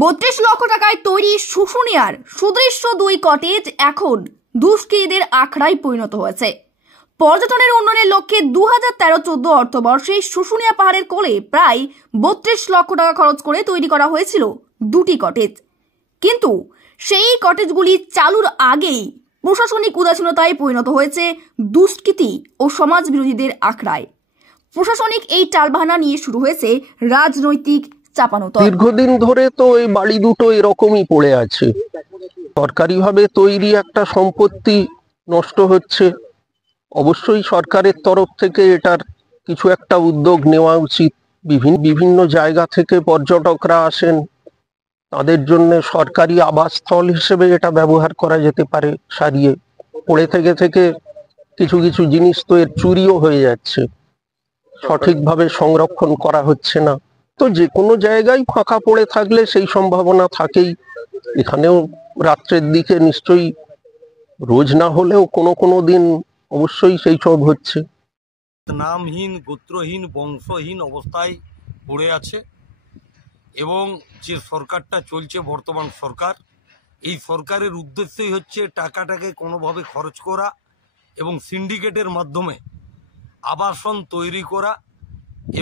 32 লক্ষ টাকায় তৈরি শুশুনিয়ার সুদৃশ্য দুই কটেজ এখন দুষ্কৃতীদের আখড়ায় পরিণত হয়েছে। পর্যটনের উন্নয়নের লক্ষ্যে 2013-14 অর্থবর্ষে শুশুনিয়া পাহাড়ের কোলে প্রায় 32 লক্ষ টাকা খরচ করে তৈরি করা হয়েছিল দুটি কটেজ। কিন্তু সেই কটেজগুলি চালুর আগেই প্রশাসনিক উদাসীনতায় পরিণত হয়েছে দুষ্কৃতী ও সমাজ বিরোধীদের আখড়ায়। প্রশাসনিক এই টালবাহানা নিয়ে শুরু হয়েছে রাজনৈতিক চাপানোতর। দীর্ঘদিন ধরে তো এই বাড়ি দুটো এরকমই পড়ে আছে। সরকারিভাবে তৈরি একটা সম্পত্তি নষ্ট হচ্ছে। অবশ্যই সরকারের তরফ থেকে এটার কিছু একটা উদ্যোগ নেওয়া উচিত। বিভিন্ন জায়গা থেকে পর্যটকরা আসেন, তাদের জন্য সরকারি আবাসস্থল হিসেবে এটা ব্যবহার করা যেতে পারে। সারিয়ে পড়ে থেকে থেকে কিছু কিছু জিনিস তো এর চুরিও হয়ে যাচ্ছে, সঠিকভাবে সংরক্ষণ করা হচ্ছে না। তো যে কোনো জায়গায় ফাঁকা পড়ে থাকলে সেই সম্ভাবনা থাকেই। এখানেও রাত্রের দিকে নিশ্চয়ই, রোজ না হলেও কোনো কোনো দিন অবশ্যই সেই সব হচ্ছে। নামহীন, গোত্রহীন, বংশহীন অবস্থায় পড়ে আছে এবং যে সরকারটা চলছে বর্তমান সরকার, এই সরকারের উদ্দেশ্যই হচ্ছে টাকাটাকে কোনোভাবে খরচ করা এবং সিন্ডিকেটের মাধ্যমে আবাসন তৈরি করা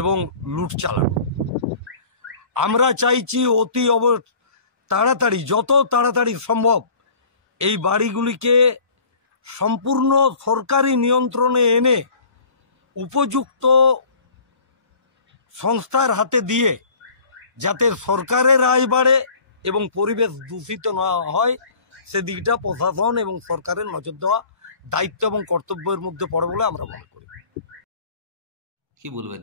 এবং লুট চালানো। আমরা চাইছি অতি তাড়াতাড়ি, যত তাড়াতাড়ি সম্ভব এই বাড়িগুলিকে সম্পূর্ণ সরকারি নিয়ন্ত্রণে এনে উপযুক্ত সংস্থার হাতে দিয়ে যাতে সরকারের আয় বাড়ে এবং পরিবেশ দূষিত না হয়, সেদিকটা প্রশাসন এবং সরকারের নজর দেওয়া দায়িত্ব এবং কর্তব্যের মধ্যে পড়ে বলে আমরা মনে করি। কি বলবেন?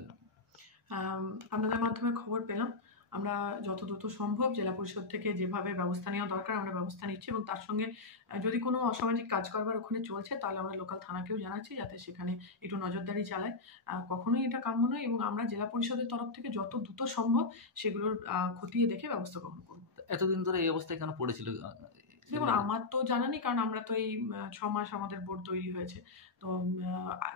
আপনাদের মাধ্যমে খবর পেলাম, আমরা যত দ্রুত সম্ভব জেলা পরিষদ থেকে যেভাবে ব্যবস্থা নেওয়া দরকার আমরা ব্যবস্থা নিচ্ছি এবং তার সঙ্গে যদি কোনো অসামাজিক কাজকারবার ওখানে চলছে তাহলে আমরা লোকাল থানাকেও জানাচ্ছি যাতে সেখানে একটু নজরদারি চালায়। কখনোই এটা কাম্য নয় এবং আমরা জেলা পরিষদের তরফ থেকে যত দ্রুত সম্ভব সেগুলোর খতিয়ে দেখে ব্যবস্থা গ্রহণ করব। এতদিন ধরে এই অবস্থায় কেন পড়েছিল? দেখুন, আমার তো জানা নেই, কারণ আমরা তো এই 6 মাস আমাদের বোর্ড তৈরি হয়েছে। তো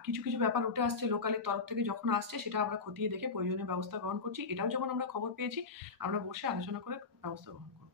কিছু কিছু ব্যাপার উঠে আসছে লোকালের তরফ থেকে, যখন আসছে সেটা আমরা খতিয়ে দেখে প্রয়োজনীয় ব্যবস্থা গ্রহণ করছি। এটাও যখন আমরা খবর পেয়েছি আমরা বসে আলোচনা করে ব্যবস্থা গ্রহণ করব।